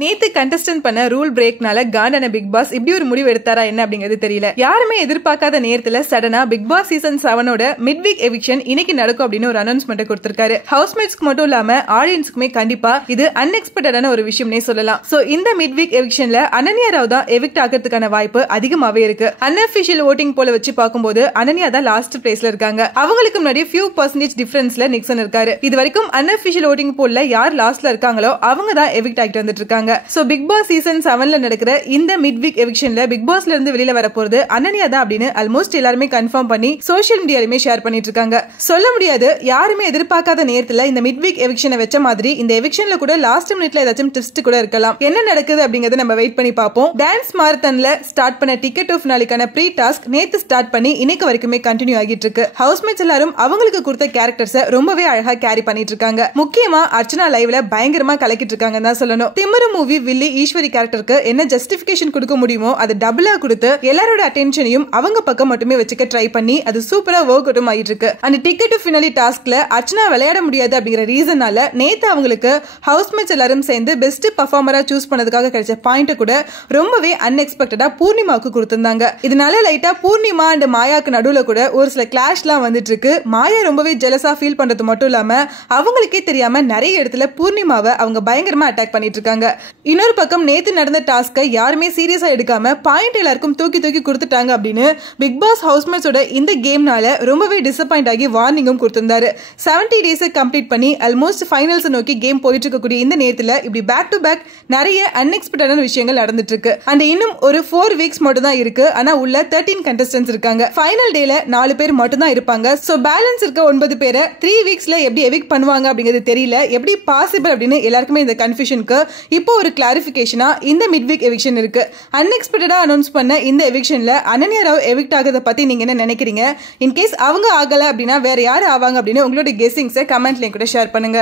நேத்து கண்டஸ்டன்ட் பண்ண rule பிரேக்னால காண்டான big pass இப்படி ஒரு முடிவு எடுத்தாரா என்ன அப்படிங்கிறது தெரியல. யாருமே எதிர்பார்க்காத நேரத்துல சடனா பிக் பாஸ் சீசன் 7ஓட மிட் வீக் எவிக்ஷன் இன்னைக்கு நடக்கும் அப்படின்னு ஒரு அனௌன்ஸ்மெண்ட் கொடுத்திருக்காரு. ஹவுஸ்மேட்ஸ்க்கு மட்டும் இல்லாம ஆடியன்ஸ்க்குமே கண்டிப்பா இது அன்எக்ஸ்பெக்டடான ஒரு விஷயம்னே சொல்லலாம். சோ இந்த மிட் வீக் எவிக்ஷன்ல அனன்யா ராவ் தான் எவிக்ட் ஆகிறதுக்கான வாய்ப்பு அதிகமாவே இருக்கு. அன்அபிஷியல் ஓட்டிங் போல வச்சு பார்க்கும்போது அனன்யா தான் லாஸ்ட் பிளேஸ்ல இருக்காங்க. அவங்களுக்கு முன்னாடி ஃபியூ பர்சன்டேஜ் டிஃபரன்ஸ்ல நிக்சன் இருக்காரு. இது வரைக்கும் அன்அபிஷியல் ஓட்டிங் போல யார் லாஸ்ட்ல இருக்காங்களோ அவங்க தான் எவிக்ட் ஆகிட்டு வந்துட்டு இருக்காங்க. சோ பிக் பாஸ் சீசன் 7ல நடக்கிற இந்த மிட் வீக் எவிக்ஷன்ல பிக் பாஸ்ல இருந்து வெளியில வர போறது அனன்யா தான் அப்படின்னு ஆல்மோஸ்ட் எல்லாருமே கன்ஃபார்ம் பண்ணி சோஷியல் மீடியாலயுமே ஷேர் பண்ணிட்டு இருக்காங்க. சொல்ல முடியாது, யாருமே எதிர்பார்க்காத நேரத்துல இந்த மிட் வீக் எவிக்ஷனை வச்ச மாதிரி இந்த எவிக்ஷன்ல கூட லாஸ்ட் மினிட்ல ஏதாச்சும் ட்விஸ்ட் கூட இருக்கலாம். என்ன நடக்குது அப்படிங்கறத நம்ம வெயிட் பண்ணி பார்ப்போம். டான்ஸ் மாரத்தான்ல ஸ்டார்ட் பண்ண டிக்கெட் ஆஃப் நாளைக்கான ப்ரீ டாஸ்க் நேத்து ஸ்டார்ட் பண்ணி இன்னைக்கு வரைக்குமே கண்டினியூ ஆகிட்டு இருக்கு. ஹவுஸ்மேட்ஸ் எல்லாரும் அவங்களுக்கு கொடுத்த கேரக்டர்ஸை ரொம்பவே அழகா கேரி பண்ணிட்டு இருக்காங்க. முக்கியமா அர்ச்சனா லைவ்ல பயங்கரமா கலக்கிட்டு இருக்காங்கன்னு தான் சொல்லணும். திமிரு மூவி வில்லி ஈஸ்வரி கேரக்டருக்கு என்ன ஜஸ்டிபிகேஷன் கொடுக்க முடியுமோ அது டபுளா கொடுத்து எல்லாரோட அட்டென்ஷனையும் அவங்க பக்கம் மட்டுமே வச்சுக்க ட்ரை பண்ணி அது சூப்பரா ஒர்க் அவுட் ஆகிட்டு இருக்கு. அந்த டிக்கெட் டு ஃபினாலி டாஸ்க்ல அர்ச்சனா விளையாட முடியாது அப்படிங்கிற ரீசனால நேத்து அவங்களுக்கு ஹவுஸ்மேட்ஸ் எல்லாரும் சேர்ந்து பெஸ்ட் பர்ஃபார்மரா சூஸ் பண்ணதுக்காக கிடைச்ச பாயிண்ட் கூட ரொம்பவே அன்எக்ஸ்பெக்டடா பூர்ணிமாவுக்கு கொடுத்திருந்தாங்க. இதனால லைட்டா பூர்ணிமா அண்ட் மாயாக்கு நடுவுல கூட ஒரு சில கிளாஷ்லாம் வந்துட்டு இருக்கு. மாயா ரொம்பவே ஜெலஸா ஃபீல் பண்றது மட்டும் இல்லாம அவங்களுக்கே தெரியாம நிறைய இடத்துல பூர்ணிமாவை அவங்க பயங்கரமா அட்டாக் பண்ணிட்டு இருக்காங்க. இன்னொரு பக்கம் நேத்து நடந்த டாஸ்கை யாருமே சீரியஸா எடுக்காம பாயிண்ட் எல்லாருக்கும் தூக்கி தூக்கி கொடுத்துட்டாங்க அப்படின்னு பிக் பாஸ் ஹவுஸ்மேட்ஸோட இந்த கேம்னால ரொம்பவே டிசப்பாயிண்ட் ஆகி வார்னிங்கும் கொடுத்திருந்தாரு. 70 டேஸ் கம்ப்ளீட் பண்ணி ஆல்மோஸ்ட் ஃபைனல்ஸ் நோக்கி கேம் போயிட்டு இருக்கக்கூடிய இந்த நேரத்துல இப்படி பேக் டு பேக் நிறைய அன்எக்ஸ்பெக்டடான விஷயங்கள் நடந்துட்டு இருக்கு. அந்த இன்னும் ஒரு 4 வீக்ஸ் மட்டும் தான் இருக்கு. ஆனா உள்ள 13 கண்டஸ்டன்ட்ஸ் இருக்காங்க. ஃபைனல் டேல 4 பேர் மட்டும் தான் இருப்பாங்க. சோ பேலன்ஸ் இருக்க 9 பேரை 3 வீக்ஸ்ல எப்படி எவிக்ட் பண்ணுவாங்க அப்படிங்கிறது தெரியல. எப்படி பாசிபிள் அப்படின்னு எல்லாருக்குமே இந்த கன்ஃபியூஷனுக்கு இப்போ ஒரு கிளாரிபிகேஷனா இந்த மிட் வீக் எவிக்ஷன் இருக்கு. அன்எக்ஸ்பெக்டடா அனௌன்ஸ் பண்ண இந்த எவிக்ஷன்ல அனன்யா ராவ் எவிக்ட் ஆகிறத பத்தி நீங்க என்ன நினைக்கிறீங்க? இன்கேஸ் அவங்க ஆகல அப்படின்னா வேற யாரு ஆவாங்க அப்படின்னு உங்களோட கெஸ்ஸிங்ஸை கமெண்ட்ல கூட ஷேர் பண்ணுங்க.